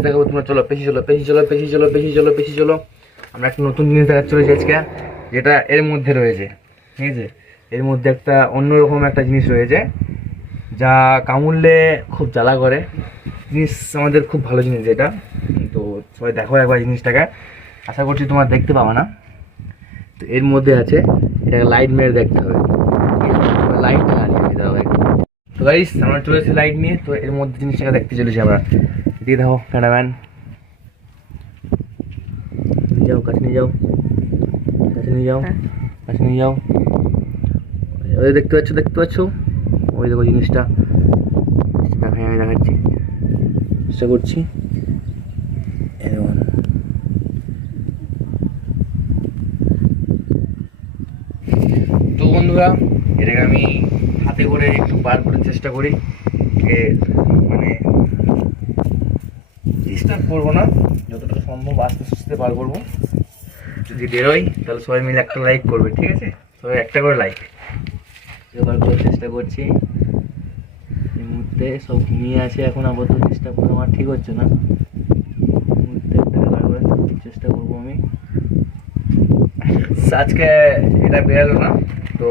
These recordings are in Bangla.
জিনিস দেখাবো, তোমরা চলো পেছি চলো পেছি চলো পেছি চলো পেছি চলো পেছি চলো। আমরা একটা নতুন জিনিস দেখাতে চলেছি আজকে, যেটা এর মধ্যে রয়েছে, ঠিক আছে? এর মধ্যে একটা অন্যরকম একটা জিনিস রয়েছে যা কামড়লে খুব জ্বালা করে। জিনিস আমাদের খুব ভালো জিনিস যেটা, তো সবাই দেখো একবার জিনিসটাকে, আশা করছি তোমার দেখতে পাবো না। তো এর মধ্যে আছে, এটাকে লাইট মেরে দেখতে হবে, লাইটটা জ্বালিয়ে দিতে হবে। তো গাইস আমরা চলে এসেছি লাইট নিয়ে, তো এর মধ্যে জিনিসটাকে দেখতে চলেছি আমরা। দিয়ে দেখো ক্যামেরাম্যান, নিয়ে যাও কাছে নিয়ে যাও, কাছে নিয়ে যাও, কাছে নিয়ে যাও। ওই দেখতে পাচ্ছ, দেখতে পাচ্ছ? ওই দেখো জিনিসটা, আমি দেখাচ্ছি, চেষ্টা করছি। তো বন্ধুরা, এটাকে আমি হাতে করে একটু বার করার চেষ্টা করি, মানে ডিস্টার্ব করবো না, যতটা সম্ভব আস্তে আস্তে বার করবো। যদি বেরোই তাহলে সবাই মিলে একটা লাইক করবে, ঠিক আছে? সবাই একটা করে লাইক। বার করার চেষ্টা করছি, এই মুহূর্তে সব ঘুমিয়ে আছে এখন, আপাতত ডিস্টার্ব করা আমার ঠিক হচ্ছে না। এই মুহূর্তে একটাকে বার করার চেষ্টা করবো আমি। আজকে এটা বেরোলো না, তো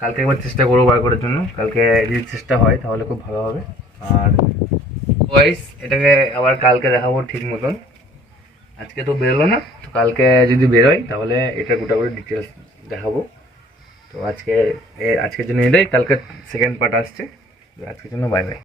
কালকে একবার চেষ্টা করবো বার করার জন্য। কালকে যদি চেষ্টা হয় তাহলে খুব ভালো হবে। আর গাইস এটাকে আবার কালকে দেখাবো ঠিক মতন। আজকে তো বেরোলো না, তো কালকে যদি বেরোয় তাহলে এটা গোটা করে ডিটেলস দেখাবো। তো আজকের জন্য এটাই, কালকে সেকেন্ড পার্ট আসছে। আজকের জন্য বাই বাই।